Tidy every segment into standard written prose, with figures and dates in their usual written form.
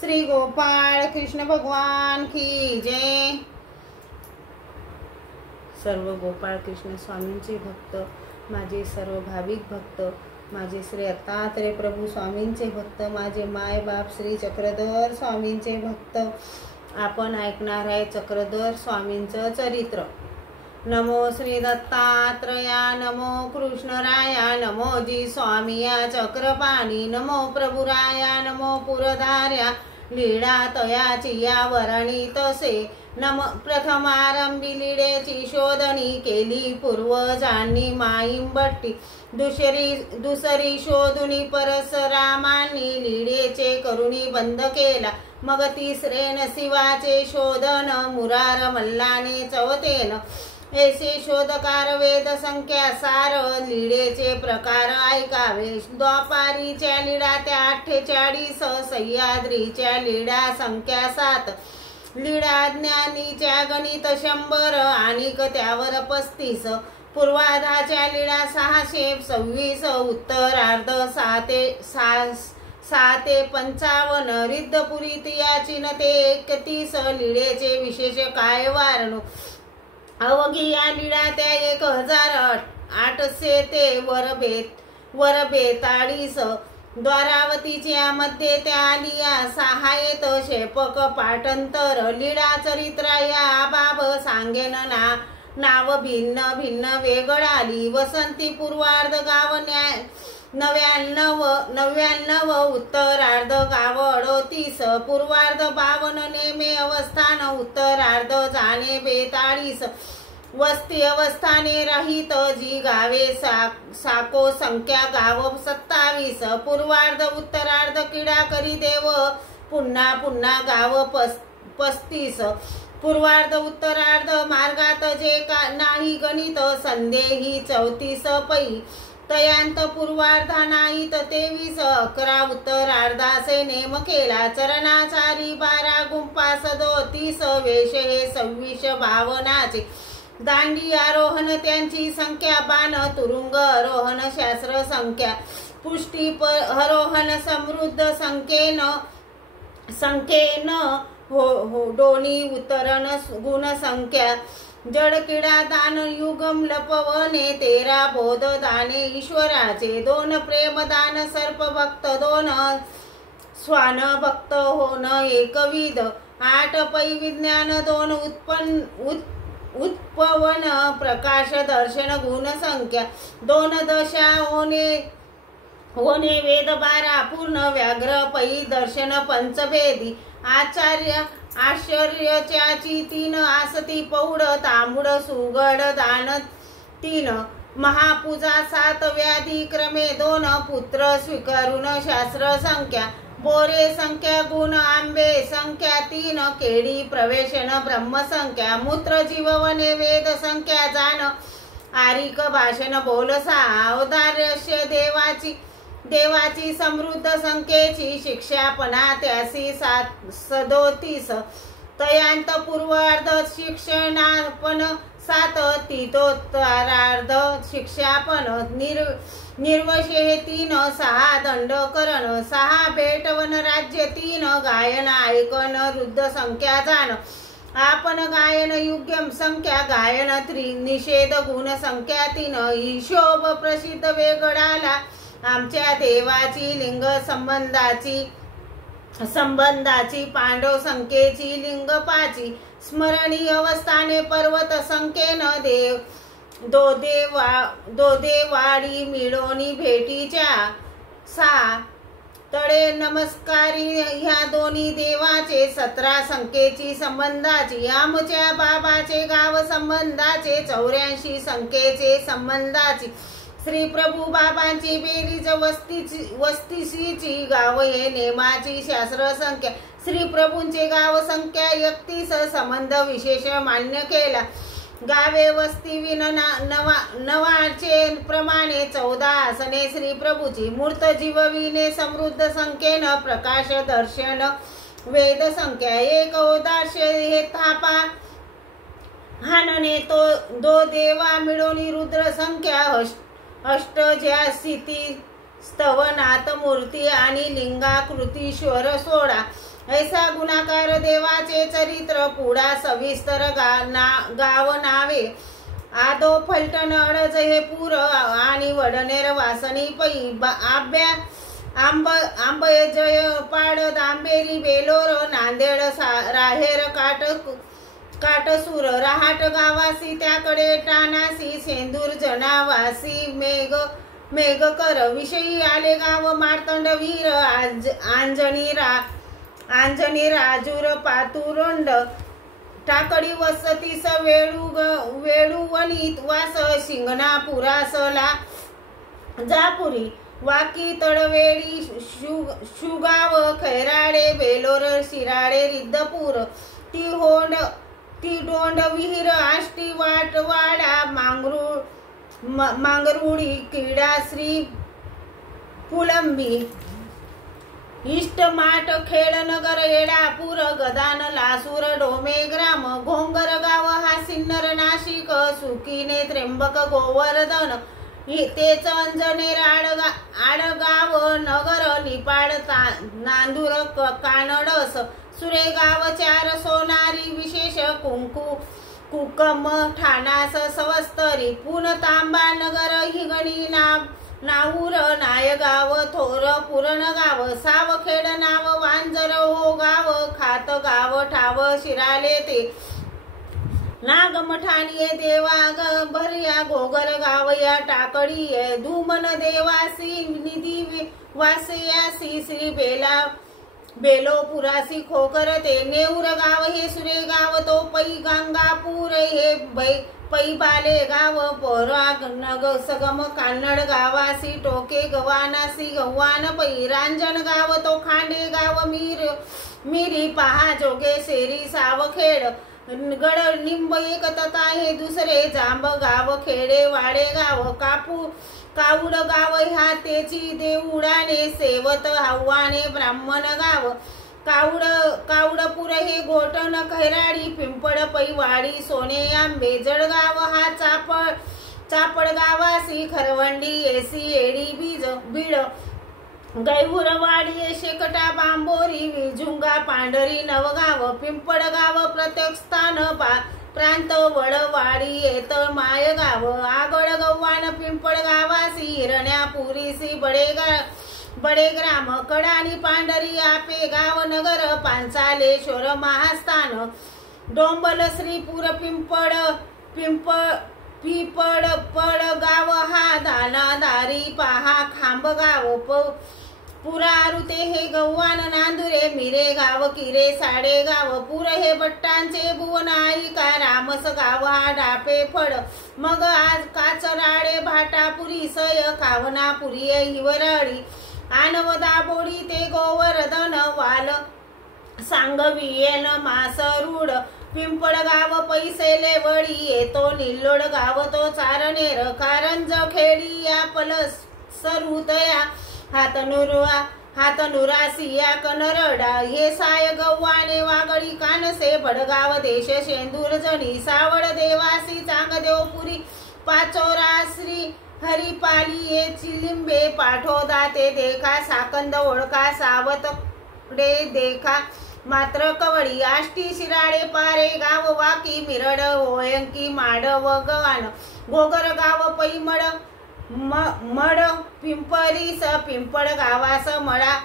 श्री गोपाळ कृष्ण भगवान की जय। सर्व गोपाळ कृष्ण स्वामींचे भक्त, माझे सर्व भाविक भक्त, माझे श्री दत्तात्रेय प्रभू स्वामींचे भक्त, माझे माय बाप श्री चक्रधर स्वामींचे भक्त, आपण ऐकणार आहे चक्रधर स्वामींचं चरित्र। नमो श्री दत्तात्रया, नमो कृष्णराया, नमो जी स्वामिया चक्रपाणी, नमो प्रभुराया, नमो पुरधार्या, लीळा तयाची या वरणी तसे। नम प्रथमारंभी लीळेची शोधणी केली पूर्वजांनी माईंबट्टी, दुसरी शोधुनी परशुरामांनी लीळेचे करुणी बंद केला। मग तिसरेन शिवाचे शोधन मुरार मल्लाने चौथेन। ऐसे शोधकार वेद संख्या सार, लीळेचे प्रकार ऐकावे। द्वापारीच्या लीळा त्या 48, सह्याद्रीच्या लीळा संख्या 7, लीळा ज्ञानीच्या गणित 100 आणिक त्यावर 35, पूर्वार्धाच्या लीळा 626, उत्तरार्ध 6 ते 55, रिद्धपुरी तियाचीन ते 31, लीळेचे विशेष काय वारणू। अवघी या लीळा त्या 1800 ते वर 42, द्वारावतीच्या मध्ये त्या लिया सहाय्यत शेपक पाठांतर। लीळा चरित्रा या बाब सांगेन नाव भिन्न भिन्न वेगळाली। वसंती पूर्वार्ध गाव 99, उत्तरार्ध गाव 38, पूर्वार्ध 52, नेमे अवस्थान, उत्तरार्ध जाणे 42, वस्ती अवस्थाने रहित जी गावे साको संख्या गाव 27, पूर्वार्ध उत्तरार्ध किडा करी देव पुन्हा गाव 35, पूर्वार्ध उत्तरार्ध मार्गात जे नाही गणित संदेही 34 पै, तयांत पूर्वार्धा नाहीत 23, 11 उत्तरार्धाचे नेम केला। चरणाचारी 12 गुंपा 37, वेश हे 26 भावनाचे। दांडी आरोहण त्यांची संख्या 12, तुरुंग आरोहण शास्त्र संख्या, पुष्टी आरोहण समृद्ध संख्येन डोनी उतरण गुण संख्या। जड किडा दान युगम लपवणे 13, बोध दाने ईश्वराचे 2, प्रेम दान सर्प भक्त 2, स्वान भक्त होण एकविध 8, पै विज्ञान 2, उत्पवन प्रकाश दर्शन गुण संख्या 2, दशा होणे वेद 12, पूर्ण व्याघ्र पै दर्शन पंचभेदी। आश्चर्यच्याची 3, आसती पौड तांबूड सुगड दान 3, महापूजा 7, व्याधी क्रमे 2, पुत्र स्वीकारून शास्त्र संख्या, बोरे संख्या गुण आंबे संख्या 3, केळी प्रवेशन ब्रह्म संख्या, मूत्र जीववने वेद संख्या जान, आरिक भाषण बोल 6, औदार्यस्य देवाची समृद्ध संख्येची शिक्षा 85 37, तयांत पूर्वार्ध शिक्षणापण 7, तीतोत्तरार्ध शिक्षापण, निर्वशे 3, 6 दंडकरण 6, भेटवन राज्य 3, गायन ऐकन रुद्ध संख्या जान, आपण गायन युग्यम संख्या गायन निषेध गुण संख्या 3, हिशोब प्रसिद्ध वेगळाला। आमच्या देवाची लिंग संबंधाची पांडव संख्येची लिंग 5, स्मरणी अवस्थाने पर्वत संख्येन दोदेवाडी मिळोनी भेटीच्या 6, तळे नमस्कारी ह्या दोन्ही देवाचे 17 संख्येची संबंधाची। आमच्या बाबाचे गाव संबंधाचे 84 संख्येचे संबंधाची। श्री प्रभू बाबांची बेरीज वस्तीची गाव हे नेमाची शास्त्र संख्या। श्री प्रभूंचे गाव संख्या 31, संबंध विशेष मान्य केला। गावे वस्ती विन नवाचे प्रमाणे 14 आसने श्री प्रभूची। मूर्त जीवविने समृद्ध संख्येन प्रकाश दर्शन वेद संख्या। 1 औदार्य हे थापा हाणणे दो देवा मिळवणी रुद्र संख्या। 8 ज्या स्थिती स्तवनात मूर्ती आणि लिंगाकृती स्वर 16, ऐसा गुणाकार देवाचे चरित्र पुढा सविस्तर गाव नावे आदो फलटण अडज हे पूर आणि वडनेर वासनी पै आंबे जय पाड दांबेरी बेलोर नांदेड राहेर काटसूर रहाट गावासी त्याकडे टाणासी सेंदूर जनावासी मेघकर विषयी आले गाव मार्तंड वीर आंजणी राजूर पातुरंड टाकडी वसतीस वेळुवनीत वास शिंगणापुरासला जापुरी वाकी तळवेळी शुगाव खैराडे बेलोर शिराडे रिद्धपूर ती डोंड विहीर आष्टी वाटवाडा मांगरुळी क्रीडा श्री पुलंबी इष्टमाट खेड नगर येडापूर गदान लासूर डोमे ग्राम घोंगर गाव हा सिन्नर नाशिक सुकीने त्र्यंबक गोवर्धन तेच अंजनेर आडगाव नगर निपाड नांदूर कानडस सुरेगाव चार सोनारी विशेष कुकम ठाणास सवस्तरी पुन तांबा नगर हिंगणी नाऊर नायगाव थोर पुरणगाव सावखेड नाव वांजर हो गाव खात गाव ठाव शिराले ते नागमठाणी देवा भर्या घोगर गाव या टाकडी धूमन देवासी निधी वासयासी श्री बेलोपुरासी खोकर ते नेऊर गाव हे सुरेगाव तो पै गंगापूर हे पै बाले गाव पोराग नग सगम कान्नड गावासी टोके गवानासी गव्हान पै रांजण गाव तो खांडे गाव मिरी पहा जोगे शेरी सावखेड गड निंब एक तथा हे दुसरे जांब गाव खेडे वाडे गाव कावड गाव ह्या तेची देऊडाने सेवत हव्वाने ब्राह्मण गाव कावडपूर हे गोटन खैराडी पिंपळ पैवाडी सोने आंबे जळगाव हा चापड गावासी खरवंडी येसी एडी बीड गैहुरवाडी शेकटा बांबोरी विजुंगा पांढरी नवगाव पिंपळगाव प्रत्येक स्थान प्रांत वडवाडी येतळ मायगाव आगळ गव्हाण पिंपळ गावासी हिरण्यापुरीसी बडेग्राम कडाणी पांढरी आपे गाव नगर पांचालेश्वर महास्थान डोंबल श्रीपूर पिपळ गाव हा दानादारी पहा खांबगाव पुरारुते हे गव्हाण नांदुरे मिरे गाव किरे साडे गाव पूर हे भट्टांचे भुवनाईका रामस गाव हा डापे फड मग आज काचराडे भाटापुरी सय कावनापुरी हिवराळी आनव दाबोडी ते गोवर्धन वाल सांगवियेन मासरूड पिंपळगाव पैसेले वडी येतो निल्लोड गाव तो चारणेर कारंज खेडी या पलस सरुतया हातनुरासिया कनरडा हे साय गव्हाणे वागळी कानसे भडगाव देश शेंदूर जणी सावड देवासी चांगदेवपुरी पाचोरा श्री हरिपाली ये चिलिंबे पाठोदा ते देखा साकंद ओळखा सावतडे देखा मात्र कवडी आष्टी शिराडे पारे गाव वाकी मिरड होयंकी माड व गवान घोगर गाव पैमड मड पिंपरीस पिंपळ गावास मळा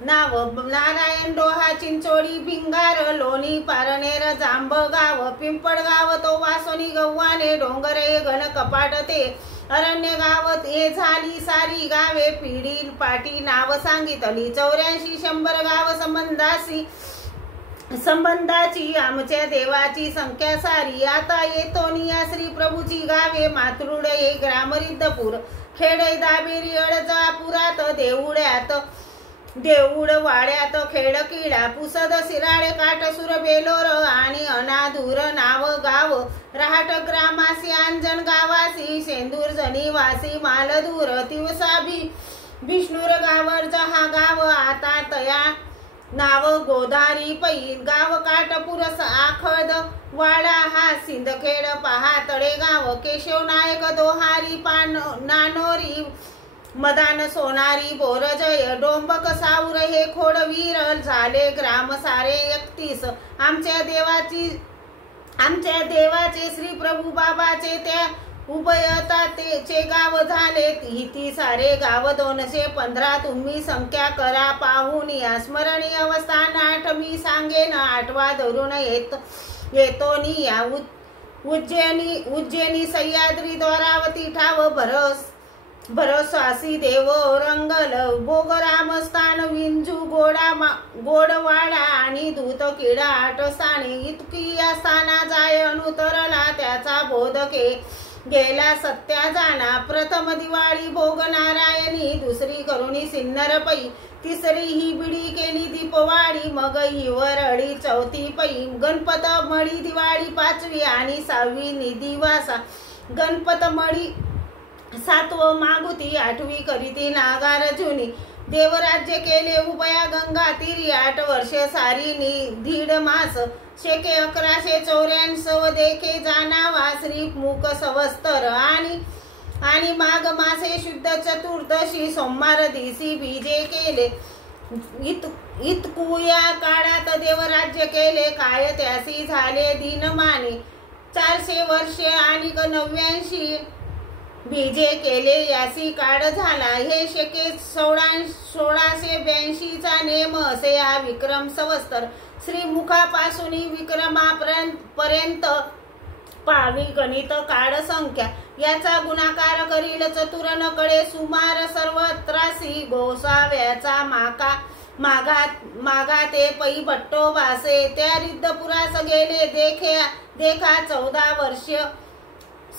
नाव नारायण डोहा चिंचोडी भिंगार लोणी पारनेर जांबगाव पिंपळगाव तो वासोनी गव्हाणे डोंगरे घन कपाट ते अरण्य गावत हे झाली सारी गावे पिढी पाटी नाव सांगितली 84-100 गाव संबंधाची आमच्या देवाची संख्या सारी आता येतो निया श्री प्रभूची गावे मातृड हे ग्रामरिद्धपूर खेडे दाबेरी अडजापुरात देऊळ वाड्यात खेडकिडा पुसद शिराळे काटसूर बेलोर आणि अनाधूर नाव गाव रहाट ग्रामासी अंजन गावासी शेंदूर जनीवासी मालदूर तिवसा विष्णूर गावर हा गाव आता तया नाव गोदारी पैल गाव काटपूर आखद वाडा हा सिंदखेड पहा तळेगाव केशव नायक दोहारी नानोरी मदान सोनारी बोरजय डोंबक साऊर हे खोडवीर झाले ग्राम सारे 31 आमच्या देवाचे श्री प्रभू बाबाचे त्या उभयताचे गाव झाले हिती सारे गाव 215 तुम्ही संख्या करा पाहून या स्मरणीय अवस्थान 8 मी सांगेन 8वा धरून येतोनी या उज्जैनी सह्याद्री द्वारावती ठाव भरसासी देव रंगल भोगरामस्थान विंजू गोडवाडा आणि दूत किडा 8 स्थाने इतकी या स्थाना जाय अनुतरला त्याचा बोधके गेला सत्या जाना प्रथम दिवाळी भोग नारायणी दुसरी करुणी सिन्नर पै तिसरी ही बिडी केली दीपवाळी मग ही वरळी चौथी पै गणपत मळी दिवाळी 5वी आणि 6वी निदिवासा गणपत मळी 7व मागुती 8वी करीती नागार्जुनी देवराज्य केले उभया गंगा तीरी 8 वर्ष सारी दीड मास शेके 1184 देखे जानावा श्री मुख संवत्सर आणि माघ मासे शुद्ध चतुर्दशी सोमवार दिसी बीजे केले इतकू या काळात देवराज्य केले काय त्यासी झाले दिनमाने 400 वर्षे आणि 89 बीजे केले यासी काळ झाला हे शके 1682 चा नेम असे हा विक्रम संवत्सर श्री मुखापासून विक्रमापर्यंत पावी गणित काळ संख्या याचा गुणाकार करील चतुर नकडे सुमार सर्व 83 गोसाव्याचा मागा ते पै भट्टो वासे त्या रिद्धपुरास गेले देखा 14 वर्ष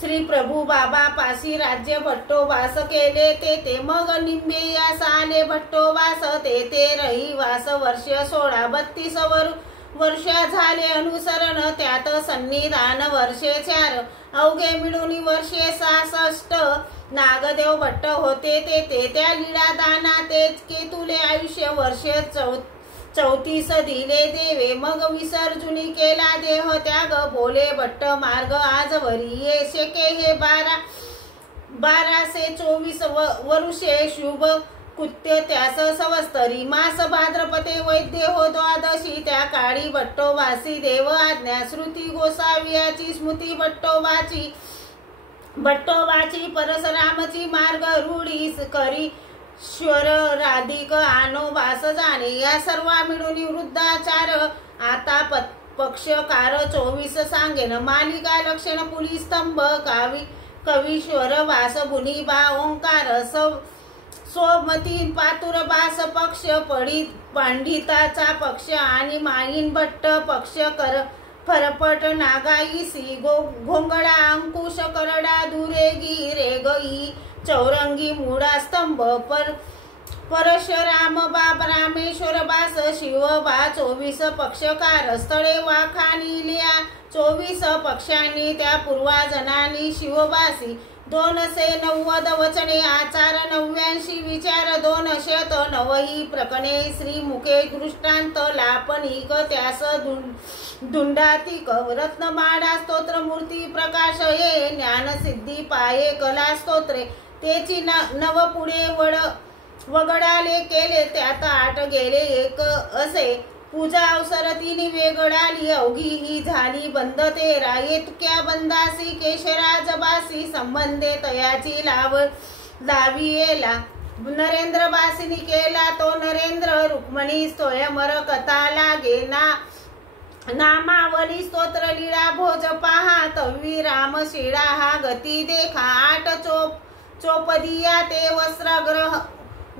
श्री प्रभू बाबा पासी राज्य भट्टोवास केले ते मग निंबे यास आले भट्टोवास ते रहिवास वर्ष 16-32 वर्ष झाले अनुसरण त्यात सन्निधान वर्षे 4 अवघे मिळून वर्षे 66 नागदेव भट्ट होते ते त्या लीळा दाना तेच केतुले आयुष्य वर्ष 34 दिले देवे मग विसर्जुनी केला देह त्याग बोले भट्ट मार्ग आजवरी ये शेके हे 1224 वर्षे शुभ कुत्य त्यास संवत्सरी मास भाद्रपते वैद्य हो 12 त्या काळी भट्टोवासी देव आज्ञा श्रुती गोसावियाची स्मृती भट्टोवाची परशुरामची मार्ग रूढी करी श्वर राधिक आनो वास जाणे या सर्व मिळून वृद्धाचार आता पक्षकार 24 सांगेन मालिका लक्षण पुली स्तंभ कवीश्वर वास बुनिबा ओंकार सोमती पातुर बास पक्ष पंडिताचा पक्ष आणि माईन भट्ट पक्ष फरपट नागाईसी घोंगडा अंकुश करडा दुरेगी रेगई चौरंगी मुळा स्तंभ परशुराम बाब रामेश्वर बास शिव बा 24 पक्षकार स्थळे वाखानिल्या 24 पक्षांनी त्या पूर्वाजनांनी शिवबासी 290 वचने आचार 89 विचार 209 ही प्रकणे श्री मुखे दृष्टांत लापणिक त्यास दुंडातिक रत्नमाळा स्तोत्र मूर्ती प्रकाश ये ज्ञान सिद्धी पाये कला स्तोत्रे तेची नव पुढे वगडाले केले त्यात 8 गेले 1 असे पूजा अवसर 3 वेगळाली अवघी ही झाली बंद 13 इतक्या बंदासी केशराज बासी संबंधे तयाची लावी येला नरेंद्र बासीनी केला तो नरेंद्र रुक्मणी स्वयंवर कथा लागे नामावली स्तोत्र लीळा भोज पहा तवी राम शिळा हा गती देखा 8 चोपदिया ते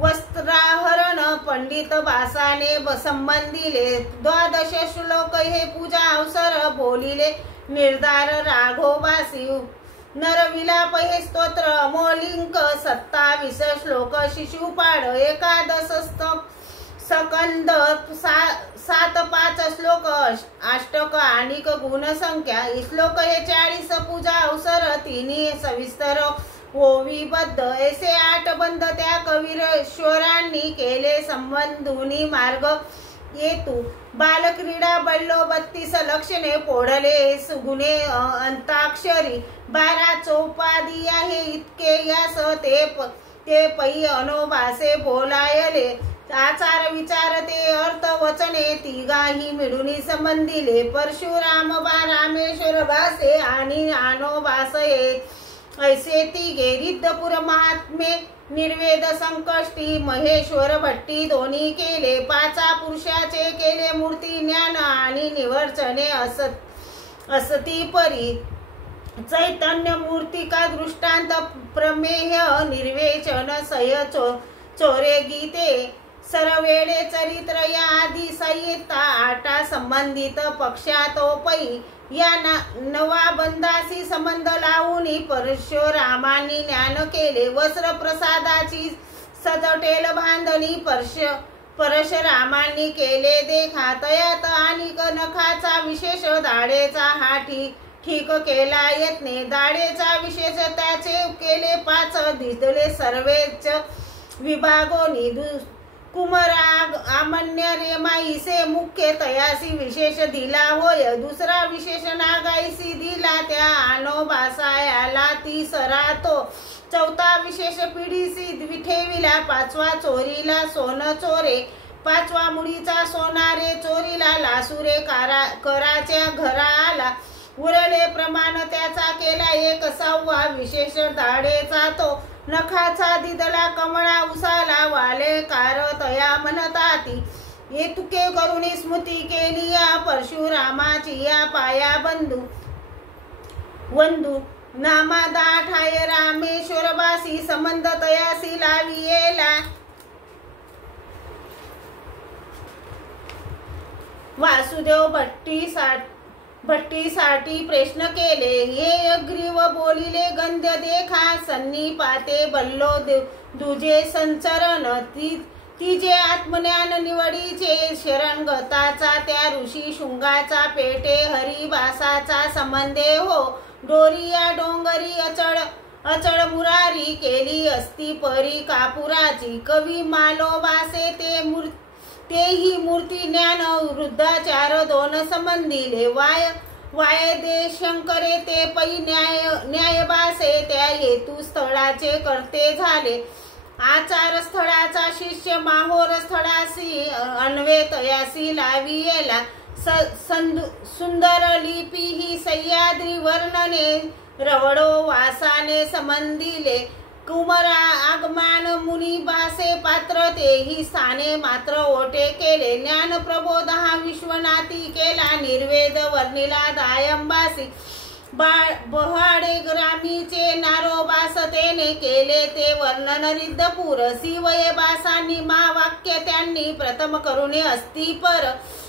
वस्त्राहरण पंडित बासाने संबंधिले 12 श्लोक हे पूजा अवसर बोलिले निर्धार राघोबासी नरविलाप हे स्तोत्र अमोलिंक 27 श्लोक शिशुपाळ 11 सकंद 7-5 श्लोक अष्टक आणिक गुणसंख्या श्लोक हे 40 पूजा अवसर 3 सविस्तर ओवीबद्ध ऐसे 8 बंद त्या कवीरेश्वरांनी केले संबंधुनी मार्ग येतू बालक्रीडा बल्लो 32 लक्षणे पोडले सुगुणे अंताक्षरी 12 चौपादिया हे इतके यास ते पै अनोभासे बोलायले आचार विचार ते अर्थ वचने तिघाही मिळून संबंधिले परशुराम बा रामेश्वर भासे आणि अनोभासये ऐसे तिघे रिद्धपुर महात्मे निर्वेद संकष्टी महेश्वर भट्टी दोन्ही केले पाचा पुरुषाचे केले मूर्ती ज्ञान आणि निवर्चने असती परी चैतन्य मूर्तिका दृष्टांत प्रमेय निर्वेचन सय चोरे गीते सरवेळे चरित्र या आदी संहिता आटा संबंधित पक्षातोपै या नवा बंधाशी संबंध लावून परशुरामांनी ज्ञान केले वस्त्र प्रसादाची सजटेल बांधणी परशुरामांनी केले देखा तयात आणि नखाचा विशेष दाढेचा हा ठीक केला यत्ने दाढेचा विशेष त्याचे केले 5 दिसले सर्वेच विभागोनी कुमराग आमन्य रेमाईसे मुख्य तयासी विशेष दिला होय दुसरा विशेष नागाईसी दिला त्या अनोभासायाला तिसरा तो चौथा विशेष पिढीसी विठेविला 5वा चोरीला सोन चोरे 5वा मुळीचा सोनारे चोरीला लासुरे कराच्या घरा आला उरले प्रमाण त्याचा केला 1/6 विशेष दाढेचा तो नखाचा दिदला कमळा उसाला वाले कार तया म्हणताती येतुके करून स्मृती केली या परशुरामाची या पाया वंदू नामादा ठाय रामेश्वरवासी संबंध तयासी लावियेला वासुदेव भट्टीसाठी प्रश्न केले हे अग्रीव बोलिले गंध्य देखा सन्नी पाते बल्लो दुजे संचरण तिजे आत्मज्ञान निवडीचे शरणगताचा त्या ऋषी शुंगाचा पेटे हरिभासाचा संबंधे हो डोरिया डोंगरी अचळ मुरारी केली असती परी कापुराची कवी मालोबासे तेही मूर्ती ज्ञान वृद्धाचार 2 संबंधिले वायदे शंकरे ते पै न्यायबासे त्या हेतू स्थळाचे करते झाले आचार स्थळाचा शिष्य माहोर स्थळासी अन्वेतयासी लावियेला सुंदर लिपी ही सह्याद्री वर्णने रवडो वासाने संबंधिले कुमरा आगमान मुनिबासे पात्र तेही स्थाने मात्र ओटे केले ज्ञान प्रबोध हा विश्वनाथी केला निर्वेद वर्णिला दायंबासी बहाडे ग्रामीचे नारोबासतेने केले ते वर्णन रिद्धपूर शिवये बासांनी मा वाक्य त्यांनी प्रथम करुणे असती पर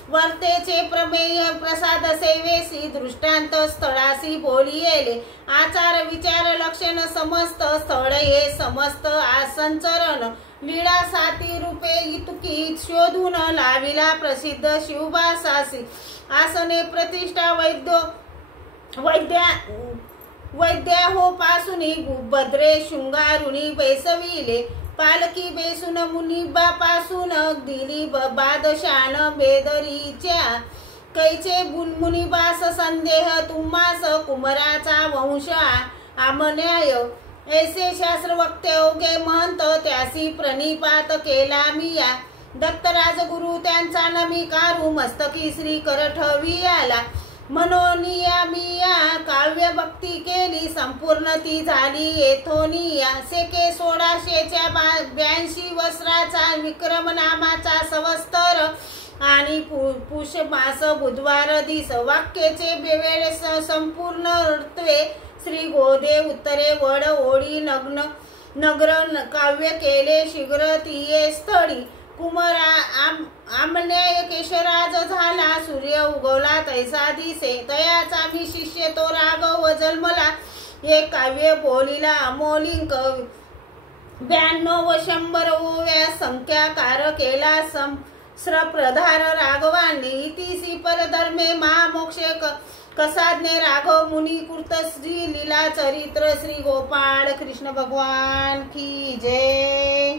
वर्तेचे प्रमेय प्रसाद सेवेसी दृष्टांत स्थळासी बोलियेले आचार विचार लक्षण समस्त स्थळ हे समस्त आसंचरण लीळा 7 रूपे इतकी शोधून लाविला प्रसिद्ध शिवबासासी आसने प्रतिष्ठा वैद्या हो पासूनी भद्रे शृंगारुणी बैसविले पालकी बेसून मुनिबा पासून दिली बादशान बेदरीच्या कैचे मुनिबास संदेह तुम्हास कुमराचा वंश आमन्याय ऐसे शास्त्र वक्ते ओगे महंत त्यासी प्रणिपात केला मिया दत्त राजगुरु त्यांचा नमिकारू मस्तकी श्री करठवी आला मनोनिया मिया काव्य भक्ती केली संपूर्ण ती झाली येथोनिया सेके 1682 वस्त्राचा विक्रम नामाचा संवत्सर आणि पुष मास बुधवार दिस वाक्याचे बेवेळे संपूर्ण ऋत्वे श्री गोदे उत्तरे वड ओळी नगर काव्य केले शीघ्र तिये स्थळी कुमरा आमन्याय केशराज झाला सूर्य उगवला तैसा दिसे तयाचा मी शिष्य तो राघव जन्मला एक काव्य बोलिला अमोलिंक 92 व 100 ओव्या संख्याकार केला प्रधार राघवांनी इतिसी परधर्मे महामोक्षे कसाज्ञे राघव मुनी कृत श्री लीला चरित्र श्री गोपाळ कृष्ण भगवान की जय।